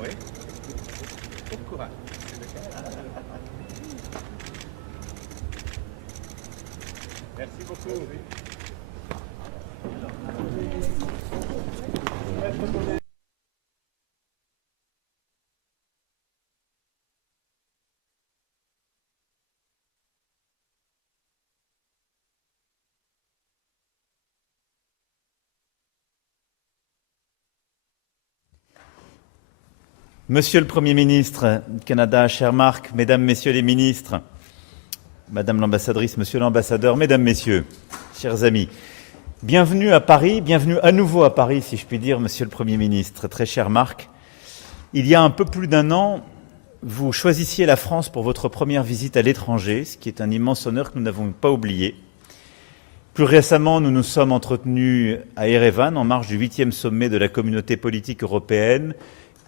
Oui. Bon courage. Merci beaucoup. Monsieur le Premier ministre du Canada, cher Marc, Mesdames, Messieurs les ministres, Madame l'ambassadrice, Monsieur l'ambassadeur, Mesdames, Messieurs, chers amis, bienvenue à Paris, bienvenue à nouveau à Paris, si je puis dire, Monsieur le Premier ministre, très cher Marc. Il y a un peu plus d'un an, vous choisissiez la France pour votre première visite à l'étranger, ce qui est un immense honneur que nous n'avons pas oublié. Plus récemment, nous nous sommes entretenus à Erevan, en marge du 8e sommet de la Communauté politique européenne,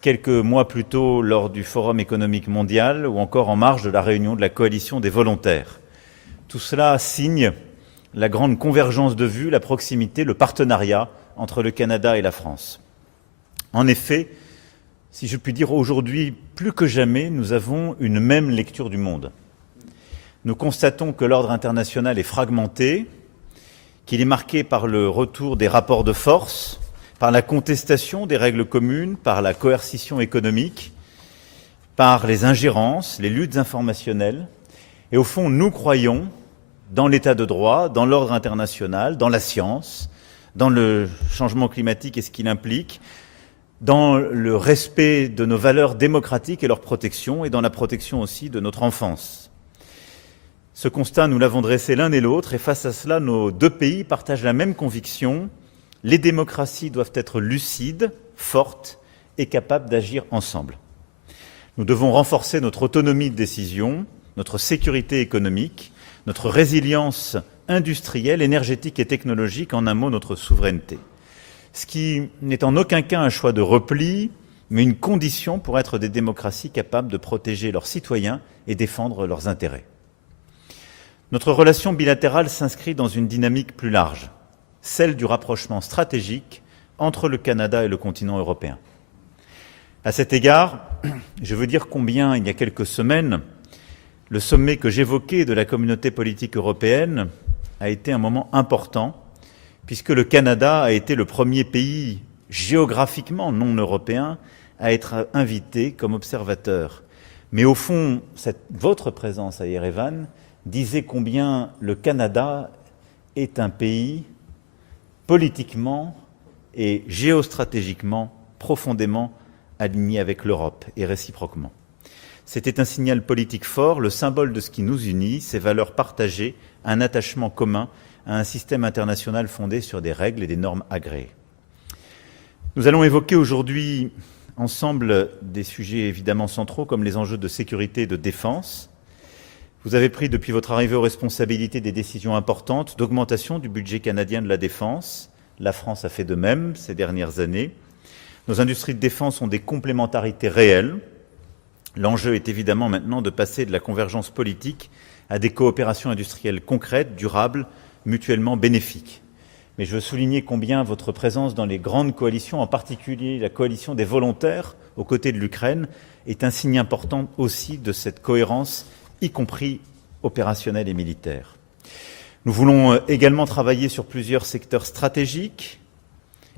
quelques mois plus tôt lors du Forum économique mondial ou encore en marge de la réunion de la coalition des volontaires. Tout cela signe la grande convergence de vues, la proximité, le partenariat entre le Canada et la France. En effet, si je puis dire aujourd'hui, plus que jamais, nous avons une même lecture du monde. Nous constatons que l'ordre international est fragmenté, qu'il est marqué par le retour des rapports de force, par la contestation des règles communes, par la coercition économique, par les ingérences, les luttes informationnelles. Et au fond, nous croyons dans l'état de droit, dans l'ordre international, dans la science, dans le changement climatique et ce qu'il implique, dans le respect de nos valeurs démocratiques et leur protection, et dans la protection aussi de notre enfance. Ce constat, nous l'avons dressé l'un et l'autre, et face à cela, nos deux pays partagent la même conviction. Les démocraties doivent être lucides, fortes et capables d'agir ensemble. Nous devons renforcer notre autonomie de décision, notre sécurité économique, notre résilience industrielle, énergétique et technologique, en un mot, notre souveraineté. Ce qui n'est en aucun cas un choix de repli, mais une condition pour être des démocraties capables de protéger leurs citoyens et défendre leurs intérêts. Notre relation bilatérale s'inscrit dans une dynamique plus large, celle du rapprochement stratégique entre le Canada et le continent européen. À cet égard, je veux dire combien, il y a quelques semaines, le sommet que j'évoquais de la communauté politique européenne a été un moment important, puisque le Canada a été le premier pays géographiquement non européen à être invité comme observateur. Mais au fond, votre présence à Erevan disait combien le Canada est un pays politiquement et géostratégiquement profondément aligné avec l'Europe et réciproquement. C'était un signal politique fort, le symbole de ce qui nous unit, ces valeurs partagées, un attachement commun à un système international fondé sur des règles et des normes agréées. Nous allons évoquer aujourd'hui ensemble des sujets évidemment centraux comme les enjeux de sécurité et de défense. Vous avez pris depuis votre arrivée aux responsabilités des décisions importantes d'augmentation du budget canadien de la défense. La France a fait de même ces dernières années. Nos industries de défense ont des complémentarités réelles. L'enjeu est évidemment maintenant de passer de la convergence politique à des coopérations industrielles concrètes, durables, mutuellement bénéfiques. Mais je veux souligner combien votre présence dans les grandes coalitions, en particulier la coalition des volontaires aux côtés de l'Ukraine, est un signe important aussi de cette cohérence, y compris opérationnelle et militaire. Nous voulons également travailler sur plusieurs secteurs stratégiques,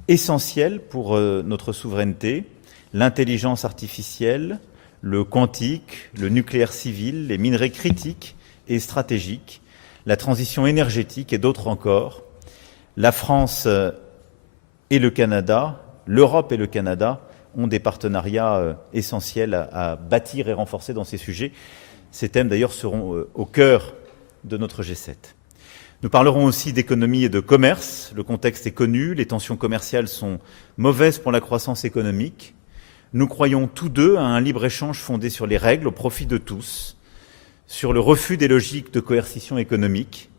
essentiels pour notre souveraineté, l'intelligence artificielle, le quantique, le nucléaire civil, les minerais critiques et stratégiques, la transition énergétique et d'autres encore. La France et le Canada, l'Europe et le Canada ont des partenariats essentiels à bâtir et renforcer dans ces sujets. Ces thèmes d'ailleurs seront au cœur de notre G7. Nous parlerons aussi d'économie et de commerce. Le contexte est connu, les tensions commerciales sont mauvaises pour la croissance économique. Nous croyons tous deux à un libre-échange fondé sur les règles au profit de tous, sur le refus des logiques de coercition économique.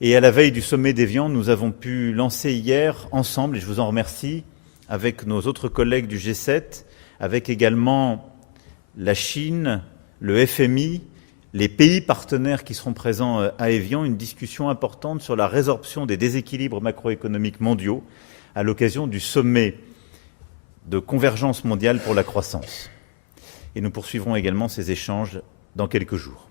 Et à la veille du sommet d'Évian, nous avons pu lancer hier ensemble, et je vous en remercie, avec nos autres collègues du G7, avec également la Chine, le FMI, les pays partenaires qui seront présents à Évian, une discussion importante sur la résorption des déséquilibres macroéconomiques mondiaux à l'occasion du sommet de convergence mondiale pour la croissance. Et nous poursuivrons également ces échanges dans quelques jours.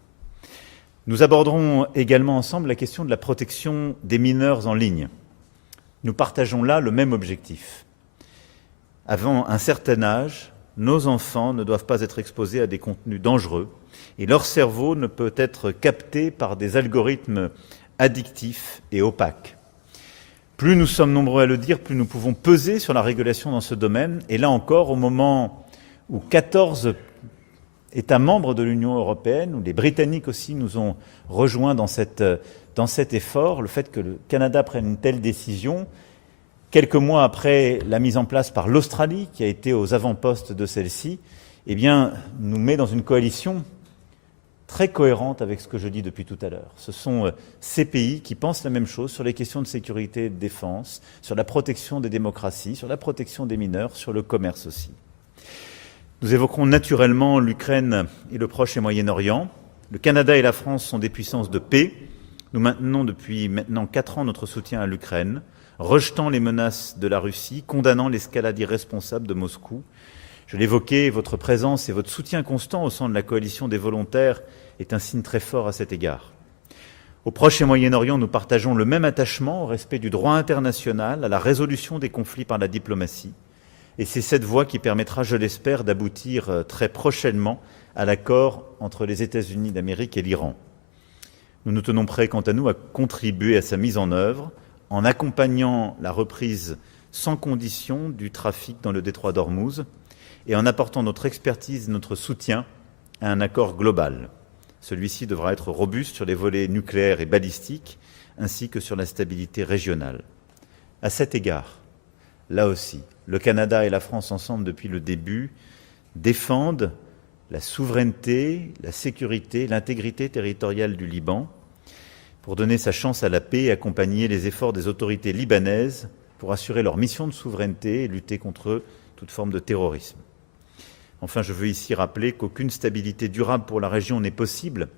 Nous aborderons également ensemble la question de la protection des mineurs en ligne. Nous partageons là le même objectif. Avant un certain âge, nos enfants ne doivent pas être exposés à des contenus dangereux et leur cerveau ne peut être capté par des algorithmes addictifs et opaques. Plus nous sommes nombreux à le dire, plus nous pouvons peser sur la régulation dans ce domaine. Et là encore, au moment où 14 États membres de l'Union européenne, où les Britanniques aussi nous ont rejoints dans cet effort, le fait que le Canada prenne une telle décision, quelques mois après la mise en place par l'Australie, qui a été aux avant-postes de celle-ci, eh bien, nous met dans une coalition très cohérente avec ce que je dis depuis tout à l'heure. Ce sont ces pays qui pensent la même chose sur les questions de sécurité et de défense, sur la protection des démocraties, sur la protection des mineurs, sur le commerce aussi. Nous évoquerons naturellement l'Ukraine et le Proche et Moyen-Orient. Le Canada et la France sont des puissances de paix. Nous maintenons depuis maintenant 4 ans notre soutien à l'Ukraine, rejetant les menaces de la Russie, condamnant l'escalade irresponsable de Moscou. Je l'évoquais, votre présence et votre soutien constant au sein de la coalition des volontaires est un signe très fort à cet égard. Au Proche et Moyen-Orient, nous partageons le même attachement au respect du droit international, à la résolution des conflits par la diplomatie. Et c'est cette voie qui permettra, je l'espère, d'aboutir très prochainement à l'accord entre les États-Unis d'Amérique et l'Iran. Nous nous tenons prêts, quant à nous, à contribuer à sa mise en œuvre en accompagnant la reprise sans condition du trafic dans le détroit d'Ormuz et en apportant notre expertise et notre soutien à un accord global. Celui-ci devra être robuste sur les volets nucléaires et balistiques, ainsi que sur la stabilité régionale. À cet égard, là aussi, le Canada et la France ensemble depuis le début défendent la souveraineté, la sécurité, l'intégrité territoriale du Liban pour donner sa chance à la paix et accompagner les efforts des autorités libanaises pour assurer leur mission de souveraineté et lutter contre toute forme de terrorisme. Enfin, je veux ici rappeler qu'aucune stabilité durable pour la région n'est possible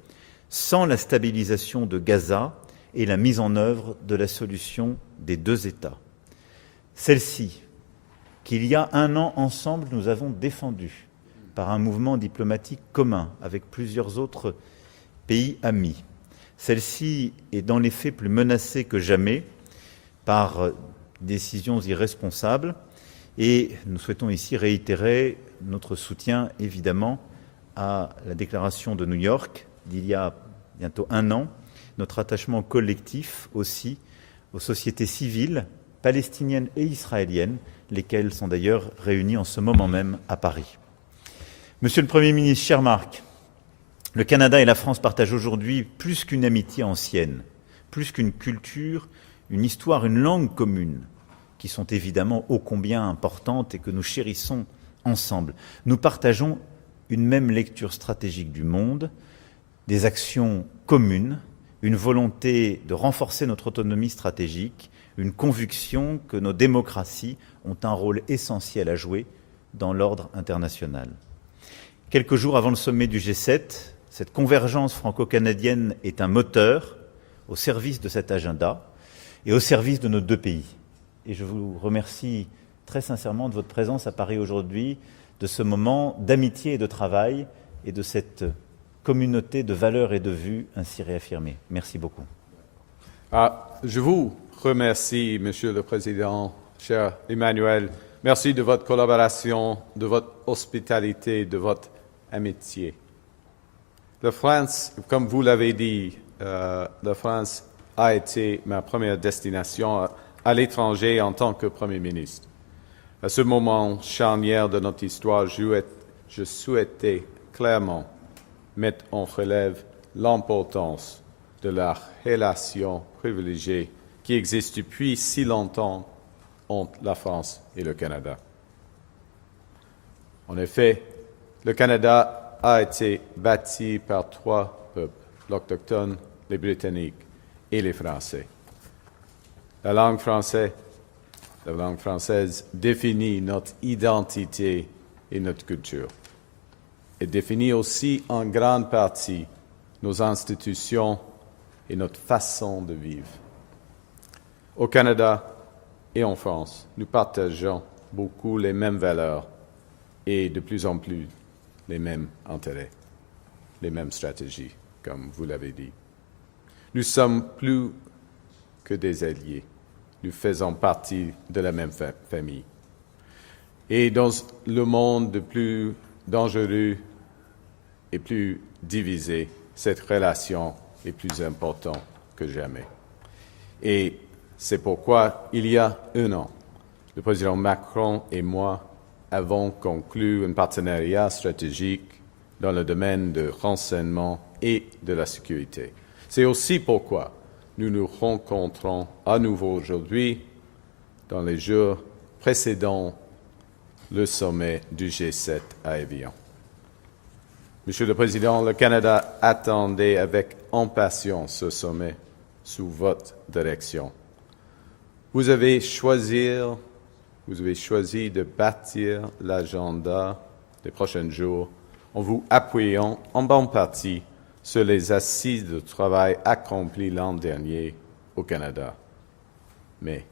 sans la stabilisation de Gaza et la mise en œuvre de la solution des 2 États. Celle-ci, qu'il y a 1 an ensemble, nous avons défendue par un mouvement diplomatique commun avec plusieurs autres pays amis. Celle-ci est dans les faits plus menacée que jamais par décisions irresponsables et nous souhaitons ici réitérer notre soutien évidemment à la déclaration de New York d'il y a bientôt 1 an, notre attachement collectif aussi aux sociétés civiles palestiniennes et israéliennes, lesquelles sont d'ailleurs réunies en ce moment même à Paris. Monsieur le Premier ministre, cher Marc, le Canada et la France partagent aujourd'hui plus qu'une amitié ancienne, plus qu'une culture, une histoire, une langue commune, qui sont évidemment ô combien importantes et que nous chérissons ensemble. Nous partageons une même lecture stratégique du monde, des actions communes, une volonté de renforcer notre autonomie stratégique, une conviction que nos démocraties ont un rôle essentiel à jouer dans l'ordre international. Quelques jours avant le sommet du G7, cette convergence franco-canadienne est un moteur au service de cet agenda et au service de nos 2 pays. Et je vous remercie très sincèrement de votre présence à Paris aujourd'hui, de ce moment d'amitié et de travail et de cette communauté de valeurs et de vues ainsi réaffirmée. Merci beaucoup. Je vous remercie, Monsieur le Président, cher Emmanuel. Merci de votre collaboration, de votre hospitalité, de votre amitié. La France, comme vous l'avez dit, la France a été ma première destination à l'étranger en tant que Premier ministre. À ce moment charnière de notre histoire, je souhaitais clairement mettre en relève l'importance de la relation privilégiée qui existe depuis si longtemps entre la France et le Canada. En effet, le Canada a été bâti par 3 peuples, l'Autochtone, les Britanniques et les Français. La langue française définit notre identité et notre culture. Elle définit aussi en grande partie nos institutions et notre façon de vivre. Au Canada, et en France, nous partageons beaucoup les mêmes valeurs et de plus en plus les mêmes intérêts, les mêmes stratégies, comme vous l'avez dit. Nous sommes plus que des alliés. Nous faisons partie de la même famille. Et dans le monde de plus dangereux et plus divisé, cette relation est plus importante que jamais. Et c'est pourquoi, il y a un an, le président Macron et moi avons conclu un partenariat stratégique dans le domaine de renseignement et de la sécurité. C'est aussi pourquoi nous nous rencontrons à nouveau aujourd'hui dans les jours précédant le sommet du G7 à Évian. Monsieur le Président, le Canada attendait avec impatience ce sommet sous votre direction. Vous avez choisi de bâtir l'agenda des prochains jours en vous appuyant en bonne partie sur les assises de travail accomplies l'an dernier au Canada. Mais,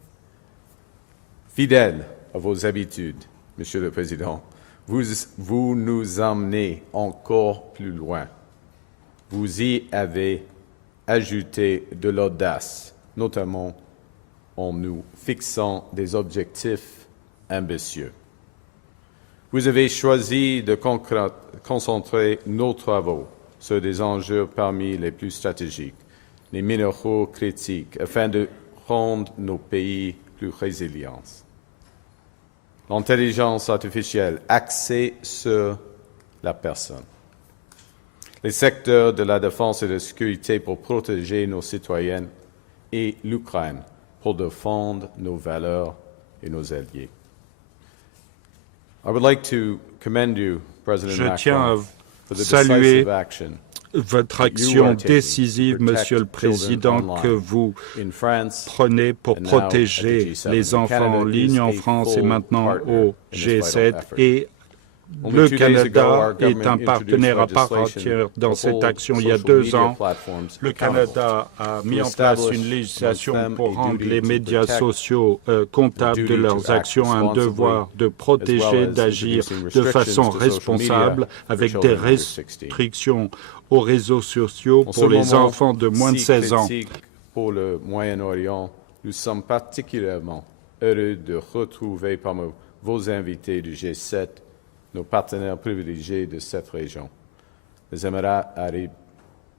fidèle à vos habitudes, Monsieur le Président, vous nous emmenez encore plus loin. Vous y avez ajouté de l'audace, notamment en nous fixant des objectifs ambitieux. Vous avez choisi de concentrer nos travaux sur des enjeux parmi les plus stratégiques, les minéraux critiques, afin de rendre nos pays plus résilients. L'intelligence artificielle axée sur la personne. Les secteurs de la défense et de la sécurité pour protéger nos citoyens et l'Ukraine pour défendre nos valeurs et nos alliés. I would like to commend you, President Je tiens à Macron, for the saluer decisive action votre action décisive, Monsieur le Président, que vous prenez pour protéger les enfants en ligne en France et maintenant au G7. Et le Canada est un partenaire à part entière dans cette action. Il y a 2 ans, le Canada a mis en place une législation pour rendre les médias sociaux comptables de leurs actions, un devoir de protéger, d'agir de façon responsable avec des restrictions aux réseaux sociaux pour les enfants de moins de 16 ans. Pour le Moyen-Orient, nous sommes particulièrement heureux de retrouver parmi vos invités du G7 nos partenaires privilégiés de cette région, les Émirats arabes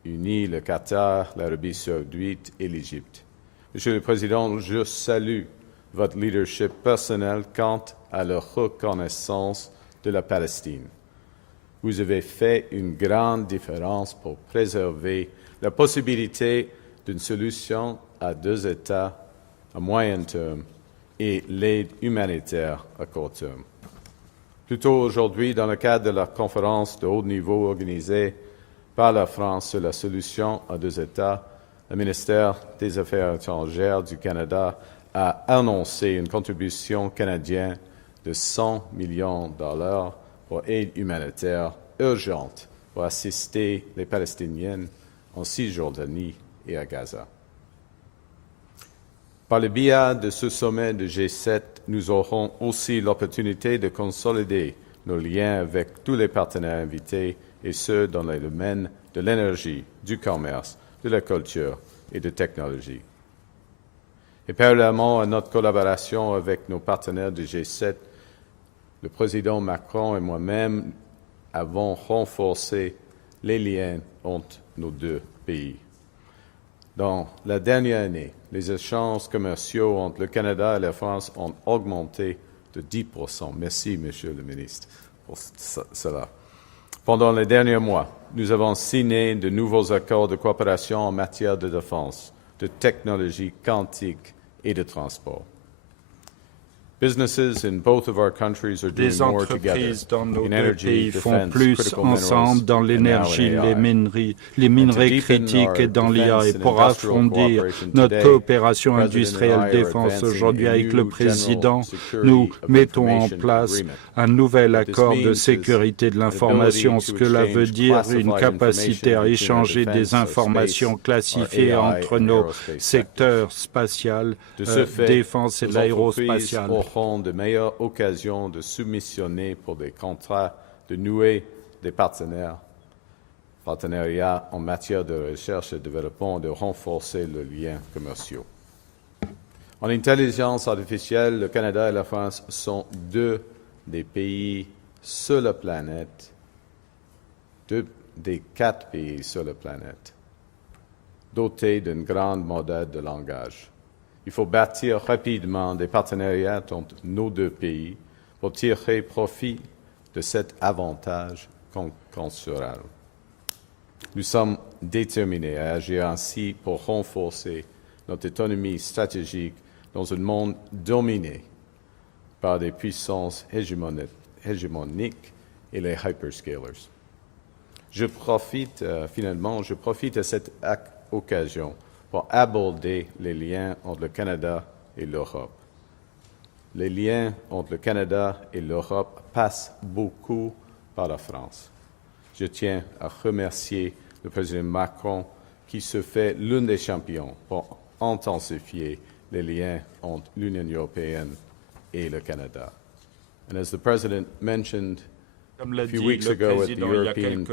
unis, le Qatar, l'Arabie saoudite et l'Égypte. Monsieur le Président, je salue votre leadership personnel quant à la reconnaissance de la Palestine. Vous avez fait une grande différence pour préserver la possibilité d'une solution à 2 États à moyen terme et l'aide humanitaire à court terme. Plus tôt aujourd'hui, dans le cadre de la conférence de haut niveau organisée par la France sur la solution à 2 États, le ministère des Affaires étrangères du Canada a annoncé une contribution canadienne de 100 millions de dollars pour aide humanitaire urgente pour assister les Palestiniens en Cisjordanie et à Gaza. Par le biais de ce sommet de G7, nous aurons aussi l'opportunité de consolider nos liens avec tous les partenaires invités et ceux dans les domaines de l'énergie, du commerce, de la culture et de technologie. Et parallèlement à notre collaboration avec nos partenaires du G7, le président Macron et moi-même avons renforcé les liens entre nos 2 pays. Dans la dernière année, les échanges commerciaux entre le Canada et la France ont augmenté de 10%. Merci, Monsieur le ministre, pour cela. Pendant les derniers mois, nous avons signé de nouveaux accords de coopération en matière de défense, de technologie quantique et de transport. Des entreprises dans nos deux pays font plus ensemble dans l'énergie, les minerais critiques et dans l'IA. Et pour approfondir notre coopération industrielle défense aujourd'hui avec le Président, nous mettons en place un nouvel accord de sécurité de l'information, ce que cela veut dire une capacité à échanger des informations classifiées entre nos secteurs spatial, défense et de l'aérospatial. Auront de meilleures occasions de soumissionner pour des contrats, de nouer des partenariats en matière de recherche et développement, de renforcer les liens commerciaux. En intelligence artificielle, le Canada et la France sont deux des pays sur la planète, deux des 4 pays sur la planète, dotés d'un grand modèle de langage. Il faut bâtir rapidement des partenariats entre nos deux pays pour tirer profit de cet avantage concurrentiel. Nous sommes déterminés à agir ainsi pour renforcer notre autonomie stratégique dans un monde dominé par des puissances hégémoniques et les hyperscalers. Je profite de cette occasion pour aborder les liens entre le Canada et l'Europe. Les liens entre le Canada et l'Europe passent beaucoup par la France. Je tiens à remercier le président Macron qui se fait l'un des champions pour intensifier les liens entre l'Union européenne et le Canada. And as the President mentioned a few weeks ago at the European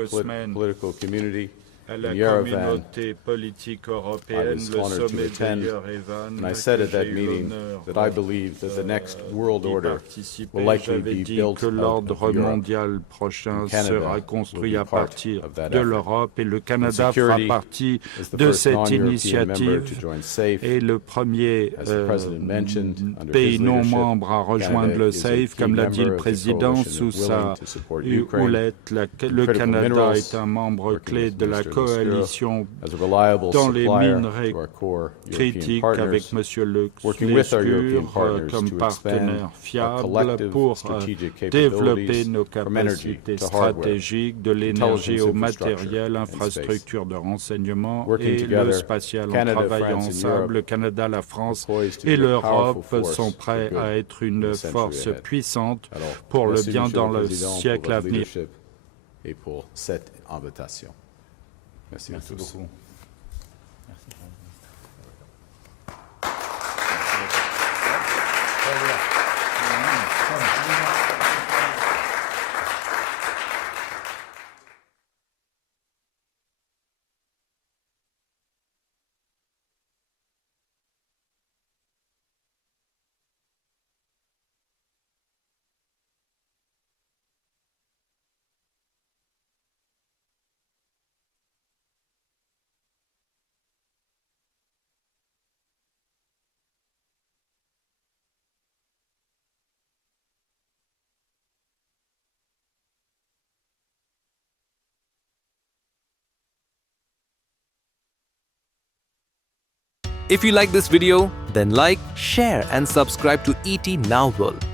political community, à la communauté politique européenne, le sommet de Yerevan, and I said at that meeting that I believe that the next world order will likely be built que l'ordre mondial prochain sera construit à partir de l'Europe et le Canada fera partie de cette initiative et le premier pays non membre à rejoindre le SAFE, comme l'a dit le Président, sous sa houlette. Le Canada est un membre clé de la coalition dans les minerais critiques avec M. Lescure comme partenaire fiable pour développer nos capacités stratégiques de l'énergie au matériel, infrastructures de renseignement et le spatial. En travaillant ensemble, le Canada, la France et l'Europe sont prêts à être une force puissante pour le bien dans le siècle à venir. Et pour cette invitation. Merci à tous. Beaucoup. If you like this video, then like, share and subscribe to ET Now World.